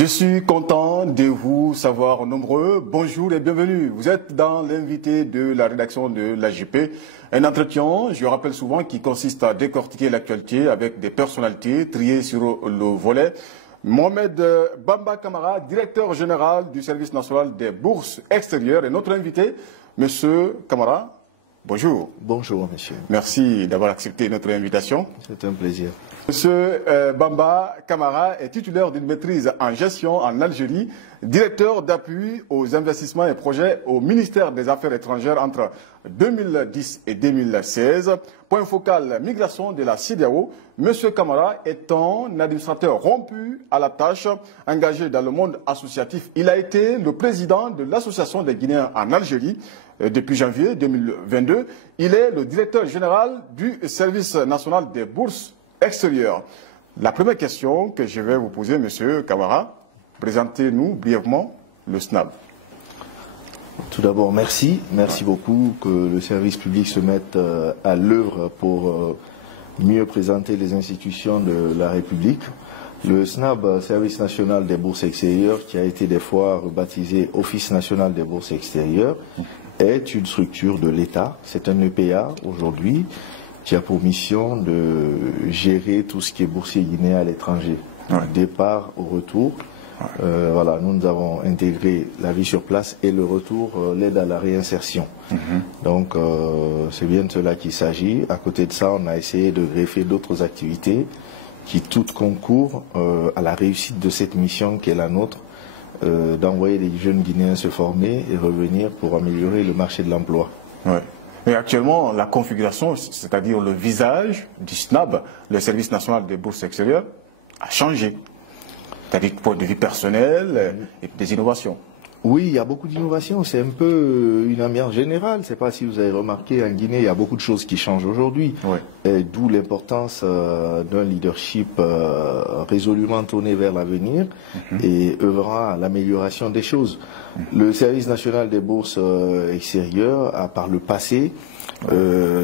Je suis content de vous savoir nombreux. Bonjour et bienvenue. Vous êtes dans l'invité de la rédaction de l'AJP. Un entretien, je rappelle souvent, qui consiste à décortiquer l'actualité avec des personnalités triées sur le volet. Mohamed Bamba Kamara, directeur général du service national des bourses extérieures, est notre invité. Monsieur Kamara, bonjour. Bonjour, monsieur. Merci d'avoir accepté notre invitation. C'est un plaisir. Monsieur Bamba Kamara est titulaire d'une maîtrise en gestion en Algérie, directeur d'appui aux investissements et projets au ministère des Affaires étrangères entre 2010 et 2016. Point focal, migration de la CEDEAO. Monsieur Kamara est un administrateur rompu à la tâche, engagé dans le monde associatif. Il a été le président de l'Association des Guinéens en Algérie depuis janvier 2022. Il est le directeur général du service national des bourses extérieures. La première question que je vais vous poser, monsieur Kamara, présentez-nous brièvement le SNAB. Tout d'abord, merci. Merci beaucoup que le service public se mette à l'œuvre pour mieux présenter les institutions de la République. Le SNAB, Service national des bourses extérieures, qui a été des fois rebaptisé Office national des bourses extérieures, est une structure de l'État. C'est un EPA aujourd'hui qui a pour mission de gérer tout ce qui est boursier guinéen à l'étranger, du départ au retour. Voilà, nous avons intégré la vie sur place et le retour, l'aide à la réinsertion. Donc, c'est bien de cela qu'il s'agit. À côté de ça, on a essayé de greffer d'autres activités qui toutes concourent à la réussite de cette mission qui est la nôtre, d'envoyer des jeunes Guinéens se former et revenir pour améliorer le marché de l'emploi. Mais actuellement, la configuration, c'est-à-dire le visage du SNAB, le service national des bourses extérieures, a changé. C'est-à-dire du point de vue personnel et des innovations. Oui, il y a beaucoup d'innovations. C'est un peu une ambiance générale. Je ne sais pas si vous avez remarqué, en Guinée, il y a beaucoup de choses qui changent aujourd'hui. D'où l'importance d'un leadership résolument tourné vers l'avenir et œuvrant à l'amélioration des choses. Le service national des bourses extérieures a, par le passé,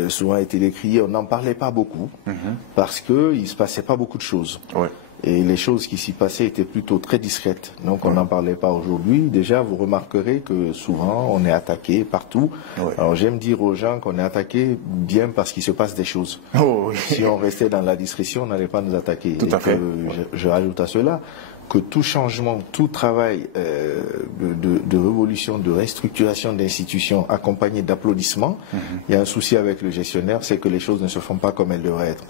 souvent été décrié. On n'en parlait pas beaucoup parce qu'il ne se passait pas beaucoup de choses. Et les choses qui s'y passaient étaient plutôt très discrètes. Donc on n'en parlait pas aujourd'hui. Déjà, vous remarquerez que souvent, on est attaqué partout. Alors j'aime dire aux gens qu'on est attaqué bien parce qu'il se passe des choses. Si on restait dans la discrétion, on n'allait pas nous attaquer. Tout à fait. Je rajoute à cela que tout changement, tout travail de révolution, de restructuration d'institutions accompagné d'applaudissements, il y a un souci avec le gestionnaire, c'est que les choses ne se font pas comme elles devraient être.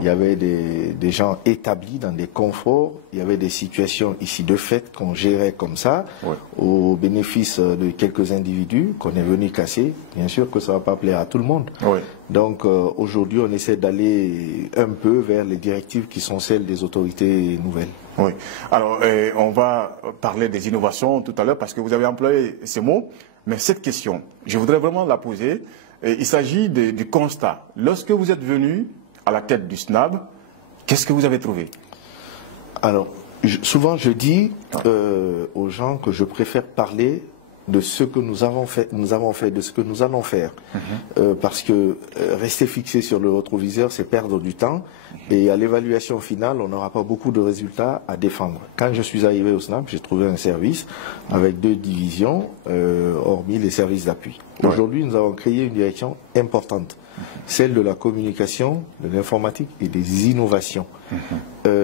Il y avait des gens établis dans des conforts, il y avait des situations ici de fait qu'on gérait comme ça, au bénéfice de quelques individus qu'on est venu casser. Bien sûr que ça ne va pas plaire à tout le monde. Donc aujourd'hui, on essaie d'aller un peu vers les directives qui sont celles des autorités nouvelles. Alors on va parler des innovations tout à l'heure parce que vous avez employé ces mots, mais cette question, je voudrais vraiment la poser. Il s'agit du constat. Lorsque vous êtes venu à la tête du SNAB, qu'est-ce que vous avez trouvé? Alors, souvent je dis aux gens que je préfère parler de ce que nous avons fait, de ce que nous allons faire. Parce que rester fixé sur le rétroviseur, c'est perdre du temps. Et à l'évaluation finale, on n'aura pas beaucoup de résultats à défendre. Quand je suis arrivé au SNAB, j'ai trouvé un service avec 2 divisions, hormis les services d'appui. Aujourd'hui, nous avons créé une direction importante, celle de la communication, de l'informatique et des innovations.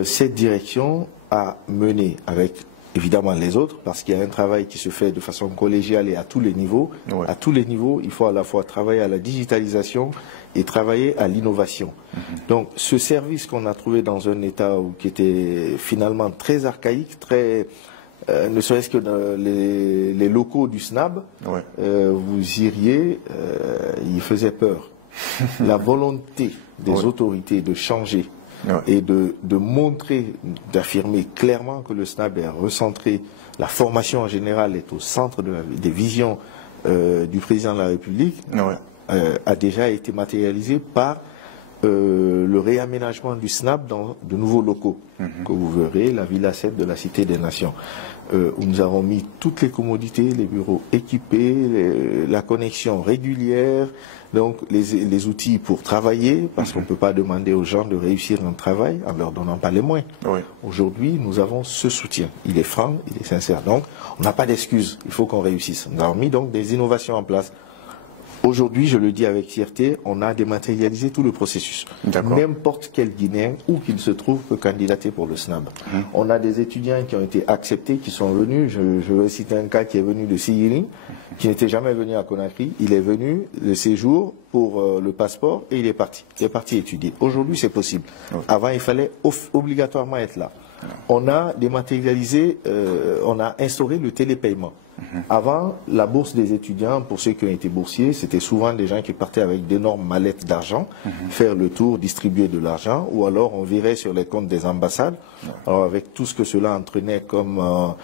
Cette direction a mené avec évidemment les autres, parce qu'il y a un travail qui se fait de façon collégiale et à tous les niveaux. À tous les niveaux, il faut à la fois travailler à la digitalisation et travailler à l'innovation. Donc ce service qu'on a trouvé dans un état qui était finalement très archaïque, très ne serait-ce que dans les locaux du SNAB, vous iriez, il faisait peur. La volonté des autorités de changer et de montrer, d'affirmer clairement que le SNAB est recentré, la formation en général est au centre des visions du président de la République, a déjà été matérialisée par le réaménagement du SNAP dans de nouveaux locaux que vous verrez, la Villa 7 de la Cité des Nations, où nous avons mis toutes les commodités, les bureaux équipés, la connexion régulière, donc les outils pour travailler, parce qu'on ne peut pas demander aux gens de réussir un travail en leur donnant pas les moyens. Oui. Aujourd'hui, nous avons ce soutien. Il est franc, il est sincère. Donc, on n'a pas d'excuses. Il faut qu'on réussisse. Nous avons mis donc des innovations en place. Aujourd'hui, je le dis avec fierté, on a dématérialisé tout le processus. N'importe quel Guinéen, où qu'il se trouve, peut candidater pour le SNAB. On a des étudiants qui ont été acceptés, qui sont venus. Je vais citer un cas qui est venu de Siyiri, qui n'était jamais venu à Conakry. Il est venu le séjour pour le passeport et il est parti. Il est parti étudier. Aujourd'hui, c'est possible. Avant, il fallait obligatoirement être là. On a dématérialisé, on a instauré le télépaiement. Avant, la bourse des étudiants, pour ceux qui ont été boursiers, c'était souvent des gens qui partaient avec d'énormes mallettes d'argent, faire le tour, distribuer de l'argent, ou alors on virait sur les comptes des ambassades, alors avec tout ce que cela entraînait comme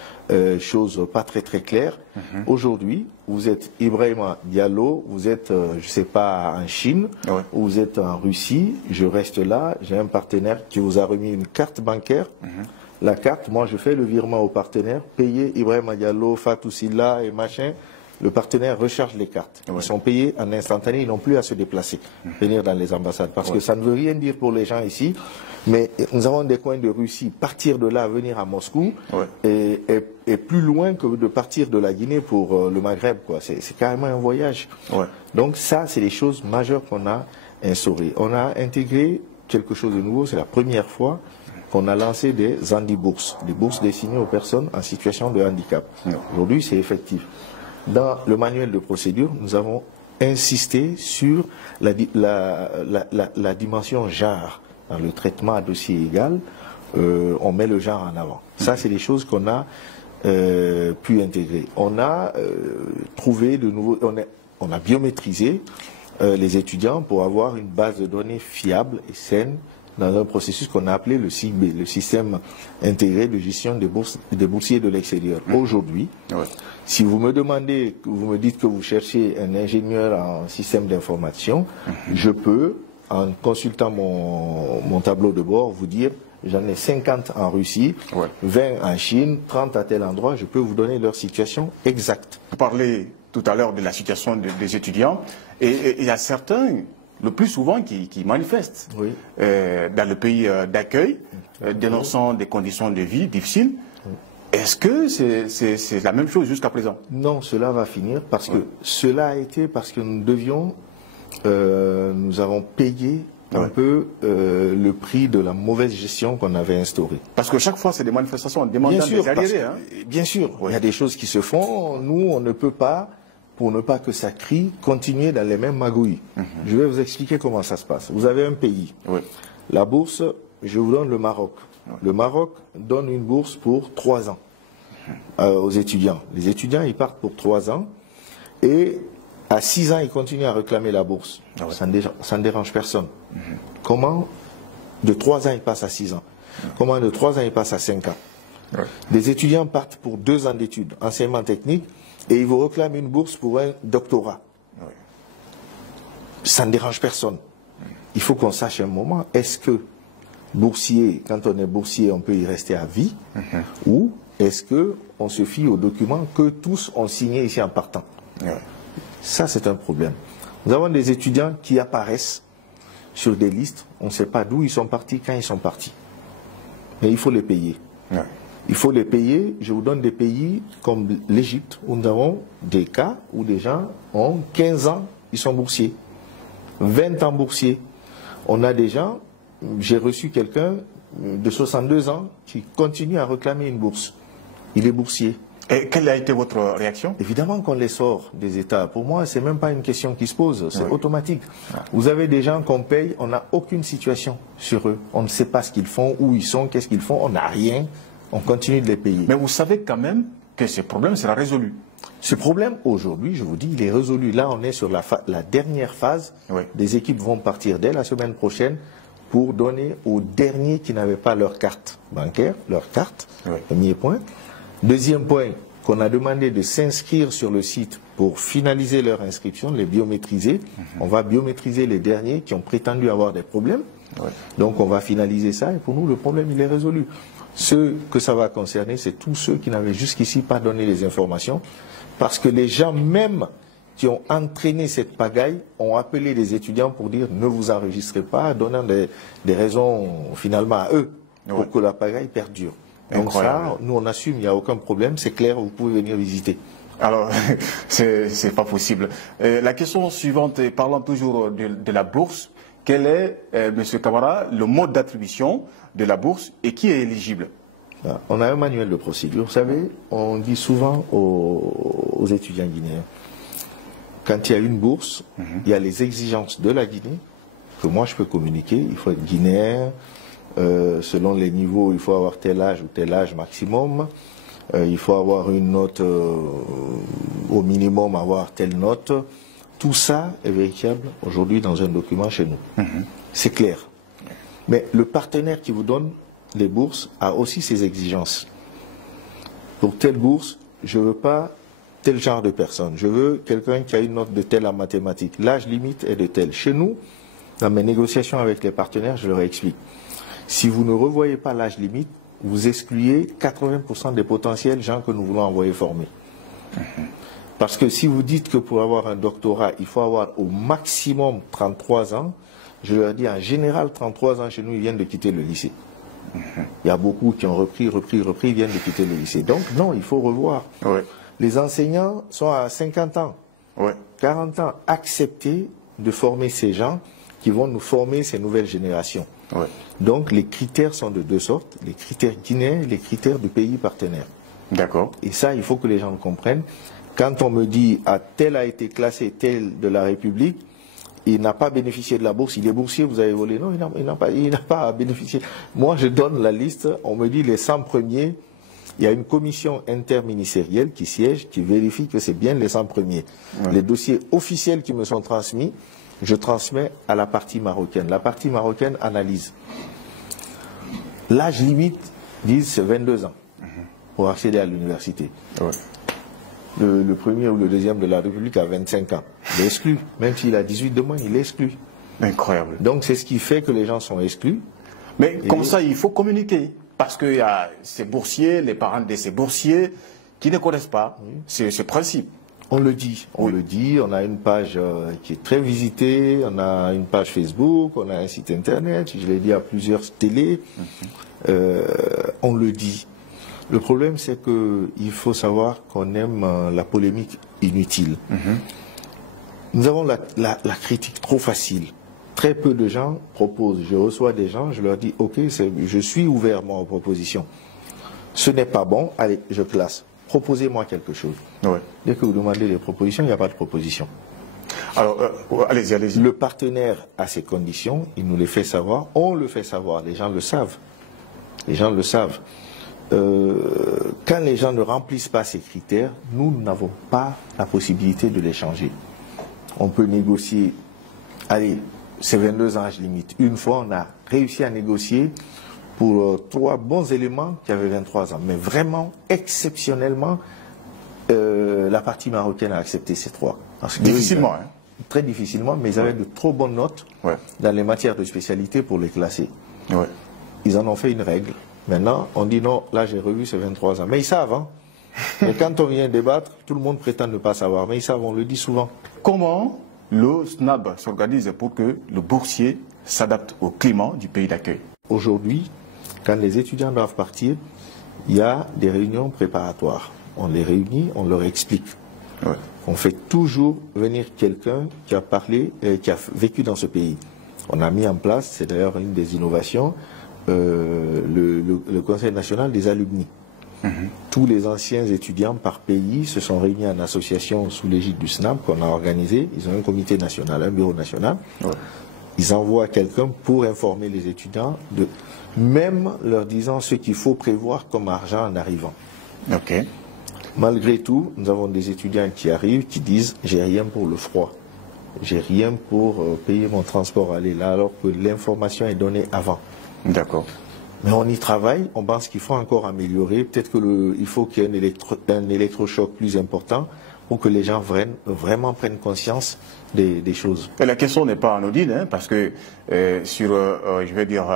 choses pas très claires. Aujourd'hui, vous êtes Ibrahima Diallo, vous êtes, je sais pas, en Chine, ou vous êtes en Russie, je reste là, j'ai un partenaire qui vous a remis une carte bancaire. La carte, moi je fais le virement au partenaire, payer Ibrahima Diallo, Fatou Silla et machin, le partenaire recharge les cartes. Ils sont payés en instantané, ils n'ont plus à se déplacer, venir dans les ambassades. Parce que ça ne veut rien dire pour les gens ici, mais nous avons des coins de Russie, partir de là, venir à Moscou, est plus loin que de partir de la Guinée pour le Maghreb, quoi. C'est carrément un voyage. Donc ça, c'est les choses majeures qu'on a instaurées. On a intégré quelque chose de nouveau, c'est la première fois qu'on a lancé des handibourses, des bourses destinées aux personnes en situation de handicap. Aujourd'hui, c'est effectif. Dans le manuel de procédure, nous avons insisté sur la dimension genre. Dans le traitement à dossier égal, on met le genre en avant. Ça, c'est des choses qu'on a pu intégrer. On a trouvé de nouveaux... On a biométrisé les étudiants pour avoir une base de données fiable et saine dans un processus qu'on a appelé le SIGB, le système intégré de gestion des boursiers de l'extérieur. Aujourd'hui, si vous me demandez, vous me dites que vous cherchez un ingénieur en système d'information, je peux, en consultant mon tableau de bord, vous dire j'en ai 50 en Russie, 20 en Chine, 30 à tel endroit, je peux vous donner leur situation exacte. Vous parlez tout à l'heure de la situation des étudiants, et il y a certains, le plus souvent, qui manifestent dans le pays d'accueil, dénonçant des conditions de vie difficiles. Est-ce que c'est la même chose jusqu'à présent? Non, cela va finir parce que cela a été parce que nous devions, nous avons payé un peu le prix de la mauvaise gestion qu'on avait instaurée. Parce que chaque fois, c'est des manifestations demandant des arriérés. Bien sûr, il y a des choses qui se font. Nous, on ne peut pas, pour ne pas que ça crie, continuer dans les mêmes magouilles. Je vais vous expliquer comment ça se passe. Vous avez un pays. La bourse, je vous donne le Maroc. Le Maroc donne une bourse pour 3 ans aux étudiants. Les étudiants, ils partent pour 3 ans et à 6 ans, ils continuent à réclamer la bourse. Ça ne dérange personne. Comment de 3 ans, ils passent à 6 ans? Comment de 3 ans, ils passent à 5 ans? Des étudiants partent pour 2 ans d'études, enseignement technique, et ils vous réclament une bourse pour un doctorat. Ça ne dérange personne. Il faut qu'on sache un moment, est-ce que boursier, quand on est boursier, on peut y rester à vie, ou est-ce qu'on se fie aux documents que tous ont signés ici en partant? Ça, c'est un problème. Nous avons des étudiants qui apparaissent sur des listes, on ne sait pas d'où ils sont partis, quand ils sont partis. Mais il faut les payer. Il faut les payer. Je vous donne des pays comme l'Égypte, où nous avons des cas où des gens ont 15 ans, ils sont boursiers. 20 ans boursiers. On a des gens, j'ai reçu quelqu'un de 62 ans qui continue à réclamer une bourse. Il est boursier. Et quelle a été votre réaction? Évidemment qu'on les sort des États. Pour moi, c'est même pas une question qui se pose, c'est automatique. Vous avez des gens qu'on paye, on n'a aucune situation sur eux. On ne sait pas ce qu'ils font, où ils sont, qu'est-ce qu'ils font, on n'a rien. On continue de les payer. Mais vous savez quand même que ce problème sera résolu. Ce problème, aujourd'hui, je vous dis, il est résolu. Là, on est sur la dernière phase. Des équipes vont partir dès la semaine prochaine pour donner aux derniers qui n'avaient pas leur carte bancaire, leur carte, premier point. Deuxième point, qu'on a demandé de s'inscrire sur le site pour finaliser leur inscription, les biométriser. On va biométriser les derniers qui ont prétendu avoir des problèmes. Donc on va finaliser ça et pour nous le problème il est résolu. Ceux que ça va concerner, c'est tous ceux qui n'avaient jusqu'ici pas donné les informations parce que les gens même qui ont entraîné cette pagaille ont appelé les étudiants pour dire ne vous enregistrez pas, donnant des raisons finalement à eux pour que la pagaille perdure. Donc ça, nous on assume, il n'y a aucun problème, c'est clair, vous pouvez venir visiter. Alors, c'est pas possible. La question suivante, parlant toujours de la bourse, quel est, M. Camara, le mode d'attribution de la bourse et qui est éligible? On a un manuel de procédure. Vous savez, on dit souvent aux étudiants guinéens, quand il y a une bourse, il y a les exigences de la Guinée, que moi je peux communiquer, il faut être guinéen, selon les niveaux, il faut avoir tel âge maximum, il faut avoir une note, au minimum avoir telle note. Tout ça est vérifiable aujourd'hui dans un document chez nous. C'est clair. Mais le partenaire qui vous donne les bourses a aussi ses exigences. Pour telle bourse, je ne veux pas tel genre de personne. Je veux quelqu'un qui a une note de telle en mathématiques. L'âge limite est de tel. Chez nous, dans mes négociations avec les partenaires, je leur explique. Si vous ne revoyez pas l'âge limite, vous excluez 80% des potentiels gens que nous voulons envoyer former. Parce que si vous dites que pour avoir un doctorat, il faut avoir au maximum 33 ans, je leur dis en général 33 ans chez nous, ils viennent de quitter le lycée. Il y a beaucoup qui ont repris, ils viennent de quitter le lycée. Donc non, il faut revoir. Les enseignants sont à 50 ans, 40 ans, acceptés de former ces gens qui vont nous former ces nouvelles générations. Donc les critères sont de deux sortes, les critères guinéens et les critères du pays partenaire. D'accord. Et ça, il faut que les gens le comprennent. Quand on me dit ah, tel a été classé, tel de la République, il n'a pas bénéficié de la bourse, il est boursier, vous avez volé. Non, il n'a pas bénéficié. Moi, je donne la liste, on me dit les 100 premiers, il y a une commission interministérielle qui siège, qui vérifie que c'est bien les 100 premiers. Les dossiers officiels qui me sont transmis, je transmets à la partie marocaine. La partie marocaine analyse. L'âge limite, disent, c'est 22 ans pour accéder à l'université. Le premier ou le deuxième de la République a 25 ans. Il est exclu. Même s'il a 18 de moins, il est exclu. Incroyable. Donc c'est ce qui fait que les gens sont exclus. Mais comme ça, il faut communiquer. Parce qu'il y a ces boursiers, les parents de ces boursiers, qui ne connaissent pas ce principe. On le dit, on a une page qui est très visitée, on a une page Facebook, on a un site internet, je l'ai dit à plusieurs télés, on le dit. Le problème, c'est qu'il faut savoir qu'on aime la polémique inutile. Nous avons la critique trop facile. Très peu de gens proposent. Je reçois des gens, je leur dis, ok, je suis ouvert moi aux propositions. Ce n'est pas bon, allez, je classe. Proposez-moi quelque chose. Dès que vous demandez des propositions, il n'y a pas de proposition. Alors, allez-y, allez-y. Le partenaire a ses conditions, il nous les fait savoir, on le fait savoir, les gens le savent. Les gens le savent. Quand les gens ne remplissent pas ces critères, nous n'avons pas la possibilité de les changer. On peut négocier, allez, c'est 22 ans âge limite. Une fois, on a réussi à négocier pour 3 bons éléments qui avaient 23 ans. Mais vraiment, exceptionnellement, la partie marocaine a accepté ces 3. Difficilement, hein. Très difficilement, mais ils avaient de trop bonnes notes dans les matières de spécialité pour les classer. Ils en ont fait une règle. Maintenant, on dit non, là j'ai revu, c'est 23 ans. Mais ils savent, hein. Et quand on vient débattre, tout le monde prétend ne pas savoir. Mais ils savent, on le dit souvent. Comment le SNAB s'organise pour que le boursier s'adapte au climat du pays d'accueil? Aujourd'hui, quand les étudiants doivent partir, il y a des réunions préparatoires. On les réunit, on leur explique. On fait toujours venir quelqu'un qui a parlé, qui a vécu dans ce pays. On a mis en place, c'est d'ailleurs une des innovations, le Conseil national des alumni. Tous les anciens étudiants par pays se sont réunis en association sous l'égide du SNAB qu'on a organisé. Ils ont un comité national, un bureau national. Ils envoient quelqu'un pour informer les étudiants, même leur disant ce qu'il faut prévoir comme argent en arrivant. Malgré tout, nous avons des étudiants qui arrivent, qui disent « j'ai rien pour le froid, j'ai rien pour payer mon transport aller là », alors que l'information est donnée avant. Mais on y travaille, on pense qu'il faut encore améliorer. Peut-être qu'il faut qu'il y ait un électrochoc plus important pour que les gens vraiment prennent conscience des choses. Et la question n'est pas anodine, hein, parce que sur, je vais dire,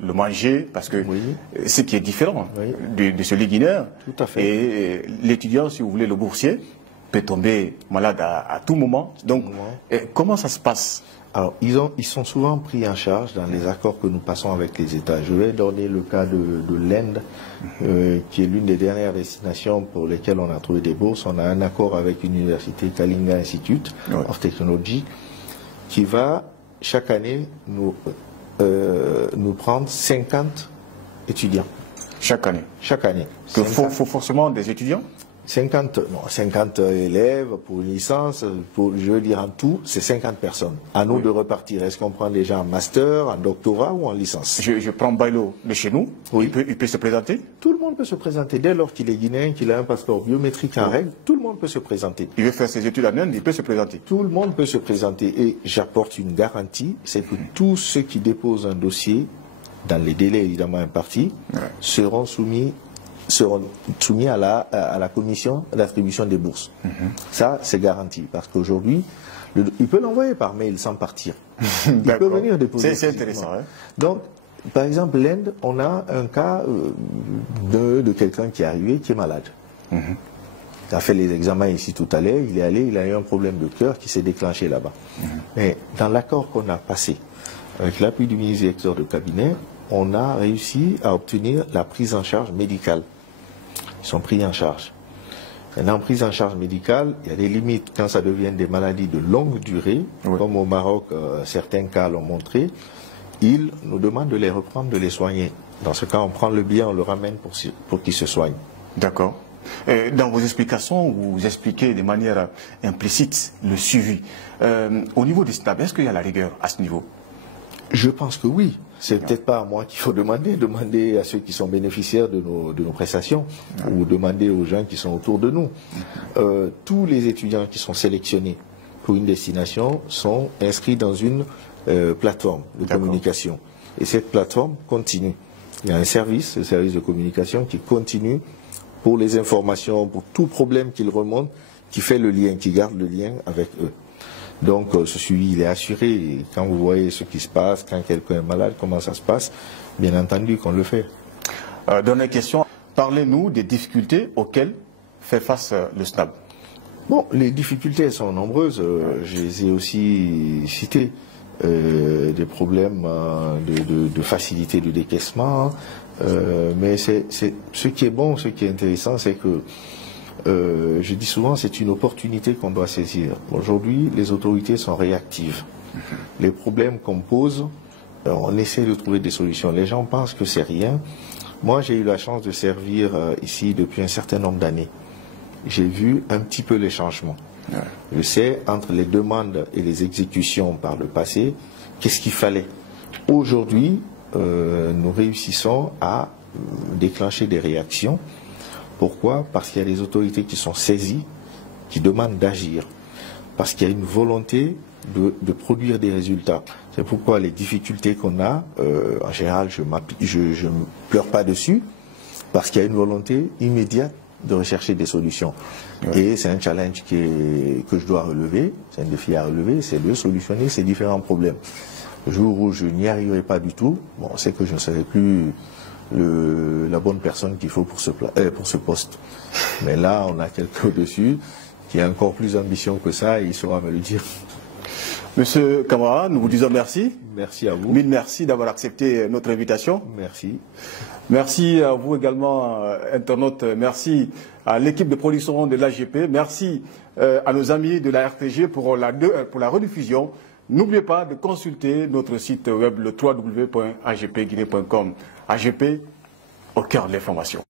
le manger, parce que ce qui est différent de ce liguinaire, tout à fait. Et l'étudiant, si vous voulez, le boursier, peut tomber malade à tout moment. Donc, comment ça se passe? Alors, ils sont souvent pris en charge dans les accords que nous passons avec les États. Je vais donner le cas de l'Inde, qui est l'une des dernières destinations pour lesquelles on a trouvé des bourses. On a un accord avec l'université Kalinga Institute of Technology, qui va chaque année nous prendre 50 étudiants. Chaque année? Chaque année. Il faut forcément des étudiants? 50 élèves pour une licence, je veux dire en tout, c'est 50 personnes. À nous de repartir. Est-ce qu'on prend des gens en master, en doctorat ou en licence? Je prends Bailo de chez nous, il peut se présenter? Tout le monde peut se présenter. Dès lors qu'il est guinéen, qu'il a un passeport biométrique en règle, tout le monde peut se présenter. Il veut faire ses études en Inde, il peut se présenter? Tout le monde peut se présenter. Et j'apporte une garantie, c'est que tous ceux qui déposent un dossier, dans les délais évidemment impartis, seront soumis à la commission d'attribution des bourses. Ça, c'est garanti. Parce qu'aujourd'hui, il peut l'envoyer par mail sans partir. Il peut venir déposer. C'est intéressant. Hein? Donc, par exemple, l'Inde, on a un cas de quelqu'un qui est arrivé, qui est malade. Il a fait les examens ici tout à l'heure, il est allé, il a eu un problème de cœur qui s'est déclenché là-bas. Mais dans l'accord qu'on a passé, avec l'appui du ministre directeur de cabinet, on a réussi à obtenir la prise en charge médicale. Ils sont pris en charge. Maintenant, en prise en charge médicale, il y a des limites quand ça devient des maladies de longue durée, comme au Maroc, certains cas l'ont montré. Ils nous demandent de les reprendre, de les soigner. Dans ce cas, on prend le billet, on le ramène pour qu'ils se soignent. D'accord. Dans vos explications, vous expliquez de manière implicite le suivi. Au niveau des SNAP, est-ce qu'il y a la rigueur à ce niveau? Je pense que oui. C'est peut-être pas à moi qu'il faut demander à ceux qui sont bénéficiaires de nos prestations, ou demander aux gens qui sont autour de nous. Tous les étudiants qui sont sélectionnés pour une destination sont inscrits dans une plateforme de communication. Et cette plateforme continue. Il y a un service, le service de communication, qui continue pour les informations, pour tout problème qu'ils remontent, qui fait le lien, qui garde le lien avec eux. Donc ce suivi, il est assuré. Et quand vous voyez ce qui se passe, quand quelqu'un est malade, comment ça se passe, bien entendu qu'on le fait. Dernière question, parlez-nous des difficultés auxquelles fait face le SNAB. Bon, les difficultés sont nombreuses. Je les ai aussi citées. Des problèmes de facilité de décaissement. Mais ce qui est bon, ce qui est intéressant, c'est que je dis souvent, c'est une opportunité qu'on doit saisir. Aujourd'hui, les autorités sont réactives. Les problèmes qu'on pose, on essaie de trouver des solutions. Les gens pensent que c'est rien. Moi, j'ai eu la chance de servir ici depuis un certain nombre d'années. J'ai vu un petit peu les changements. Je sais, entre les demandes et les exécutions par le passé, qu'est-ce qu'il fallait. Aujourd'hui, nous réussissons à déclencher des réactions. Pourquoi? Parce qu'il y a des autorités qui sont saisies, qui demandent d'agir. Parce qu'il y a une volonté de produire des résultats. C'est pourquoi les difficultés qu'on a, en général, je ne pleure pas dessus, parce qu'il y a une volonté immédiate de rechercher des solutions. Et c'est un challenge que je dois relever, c'est un défi à relever, c'est de solutionner ces différents problèmes. Le jour où je n'y arriverai pas du tout, bon, c'est que je ne serai plus la bonne personne qu'il faut pour ce poste. Mais là, on a quelqu'un au-dessus qui a encore plus d'ambition que ça et il saura me le dire. Monsieur Camara, nous vous disons merci. Merci à vous. Mille merci d'avoir accepté notre invitation. Merci. Merci à vous également, internautes. Merci à l'équipe de production de l'AGP. Merci à nos amis de la RTG pour la rediffusion. N'oubliez pas de consulter notre site web le www.agpguinée.com. AGP au cœur de l'information.